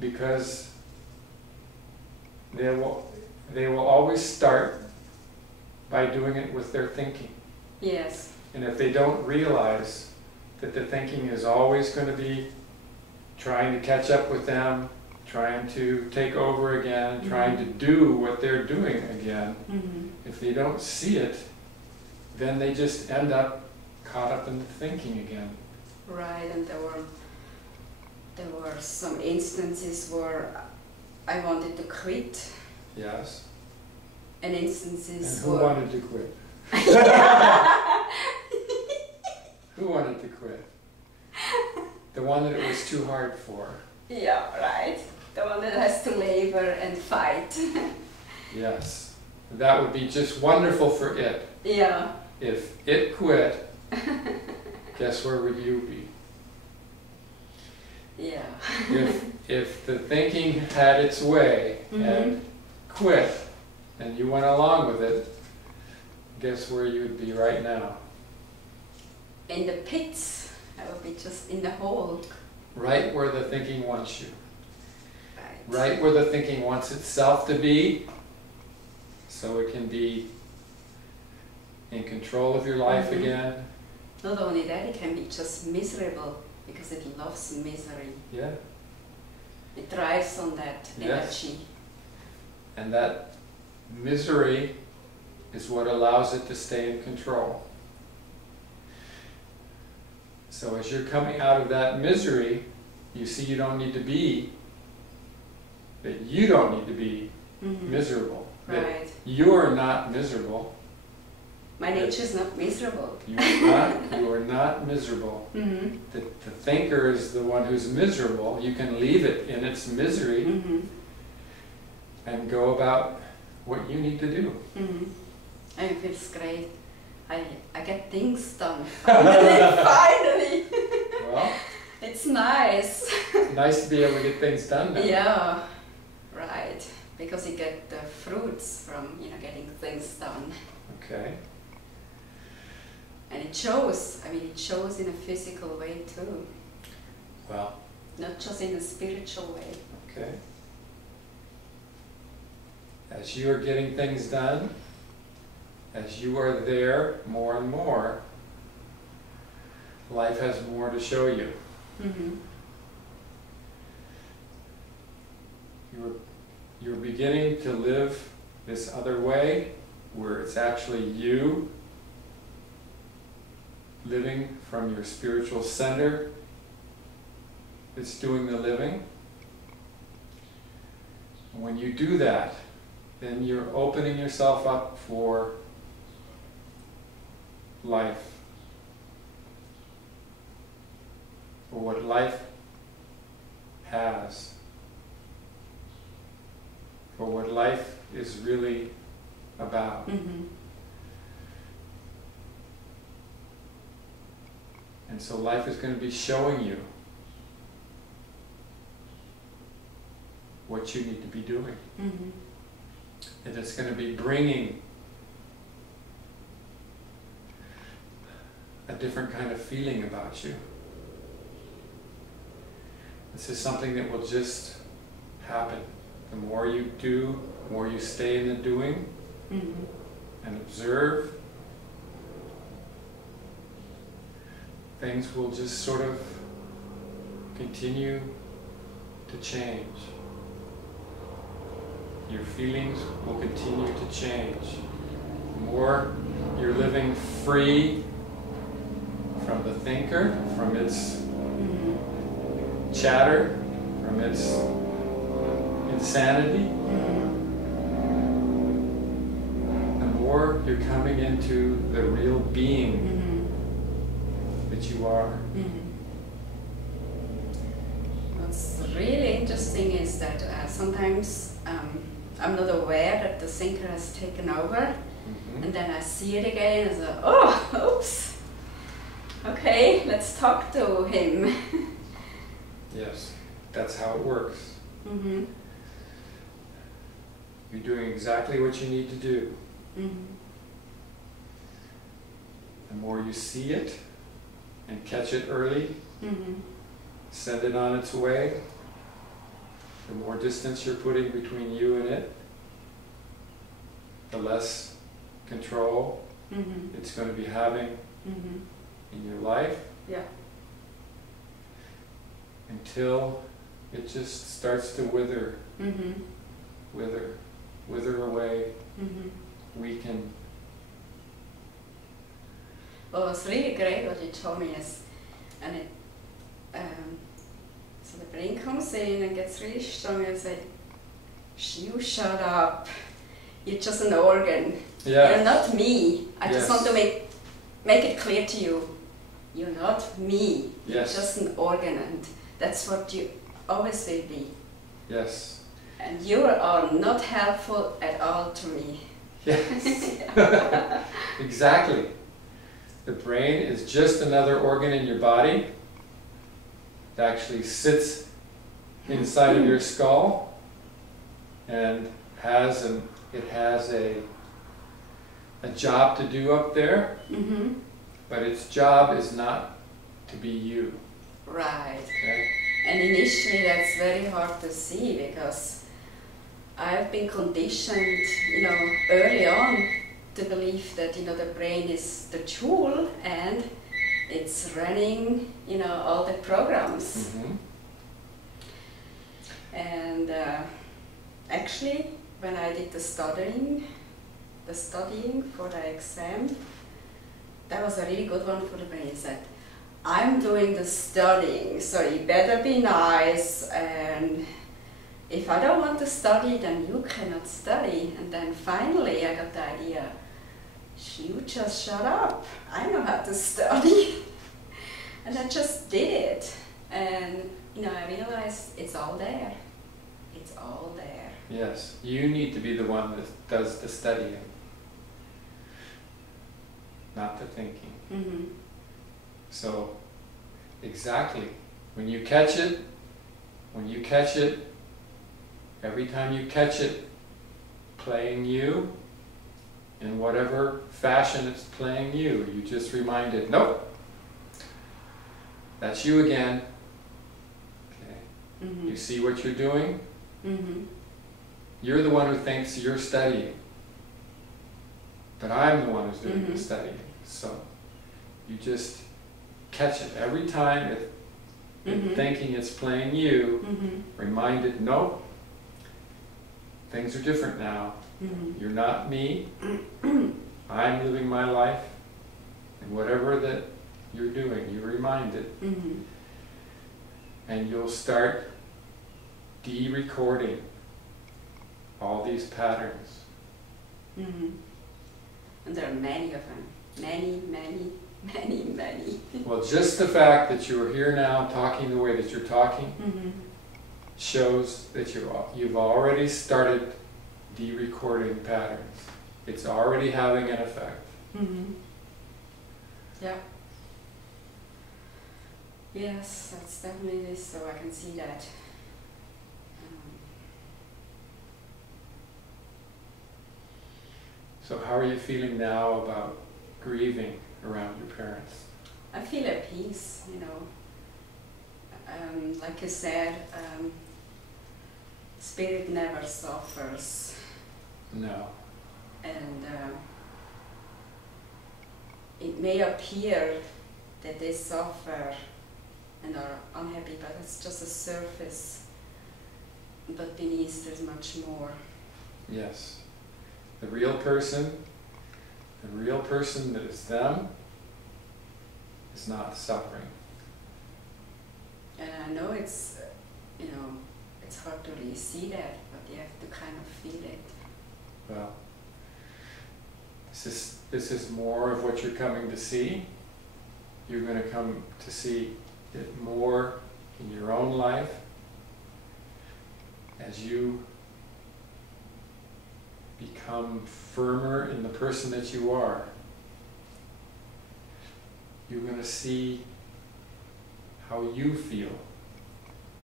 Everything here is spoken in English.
because they will always start by doing it with their thinking. Yes. And if they don't realize that the thinking is always going to be trying to catch up with them, trying to take over again, trying to do what they're doing again, if they don't see it, then they just end up caught up in thinking again. Right, and there were some instances where I wanted to quit. Yes. And instances and who where... wanted to quit? Who wanted to quit? The one that it was too hard for. Yeah, right. The one that has to labor and fight. Yes. That would be just wonderful for it. Yeah. If it quit, guess where would you be? Yeah. If the thinking had its way and quit, and you went along with it, guess where you would be right now? In the pits. I would be just in the hole. Right where the thinking wants you. Right. Right where the thinking wants itself to be, so it can be in control of your life again. Not only that, it can be just miserable, because it loves misery. Yeah. It thrives on that energy. And that misery is what allows it to stay in control. So as you're coming out of that misery, you see you don't need to be, that you don't need to be miserable. Right. That you're not miserable. My nature is not miserable. You are not miserable. The thinker is the one who's miserable. You can leave it in its misery and go about what you need to do. And it feels great. I get things done. Finally. Well, it's nice. It's nice to be able to get things done now. Yeah, right. Because you get the fruits from getting things done. Okay. And it shows. I mean, it shows in a physical way too. Well. Not just in a spiritual way. Okay. As you are getting things done, as you are there more and more, life has more to show you. You're beginning to live this other way, where it's actually you living from your spiritual center that's doing the living. And when you do that, then you're opening yourself up for life, for what life has, for what life is really about. And so life is going to be showing you what you need to be doing. And it's going to be bringing a different kind of feeling about you. This is something that will just happen. The more you do, the more you stay in the doing and observe, things will just sort of continue to change. Your feelings will continue to change. The more you're living free from the thinker, from its chatter, from its insanity, the more you're coming into the real being that you are. What's really interesting is that sometimes I'm not aware that the thinker has taken over, and then I see it again and say, oh, oops. Okay, let's talk to him. Yes, that's how it works. You're doing exactly what you need to do. The more you see it and catch it early, send it on its way, the more distance you're putting between you and it, the less control it's going to be having in your life. Yeah. Until it just starts to wither, wither away, weaken. Well, it's really great what you told me is, and it, so the brain comes in and gets really strong and say, you shut up, you're just an organ, you're not me. I just want to make it clear to you, you're not me, you're just an organ, and that's what you always will be. Yes. And you are not helpful at all to me. Yes. Exactly. The brain is just another organ in your body. It actually sits inside of your skull and it has a job to do up there, but its job is not to be you. Right. Okay? And initially that's very hard to see because I've been conditioned, early on to believe that, the brain is the tool and it's running, all the programs. And actually, when I did the studying for the exam, that was a really good one for the brain. It said, I'm doing the studying, so you better be nice, and if I don't want to study, then you cannot study. And then finally I got the idea, you just shut up, I know how to study. And I just did it, and I realized it's all there. It's all there. Yes, you need to be the one that does the studying, not the thinking. So, exactly, when you catch it, every time you catch it playing you, in whatever fashion it's playing you, you just remind it, nope, that's you again. Okay. You see what you're doing? You're the one who thinks you're studying, but I'm the one who's doing the studying. So you just catch it every time it's thinking it's playing you. Remind it, no, things are different now. You're not me. I'm living my life, and whatever that you're doing, you remind it, and you'll start de-recording all these patterns. And there are many of them. Many, many, many, many. Well, just the fact that you're here now talking the way that you're talking shows that you've already started de-recording patterns. It's already having an effect. Yeah. Yes, that's definitely so. I can see that. So how are you feeling now about grieving around your parents? I feel at peace, like you said, spirit never suffers. No. And it may appear that they suffer and are unhappy, but it's just a surface. But beneath there's much more. Yes. The real person that is them, is not suffering. And I know it's, it's hard to really see that, but you have to kind of feel it. Well, this is more of what you're coming to see. You're going to come to see it more in your own life as you become firmer in the person that you are. You're going to see how you feel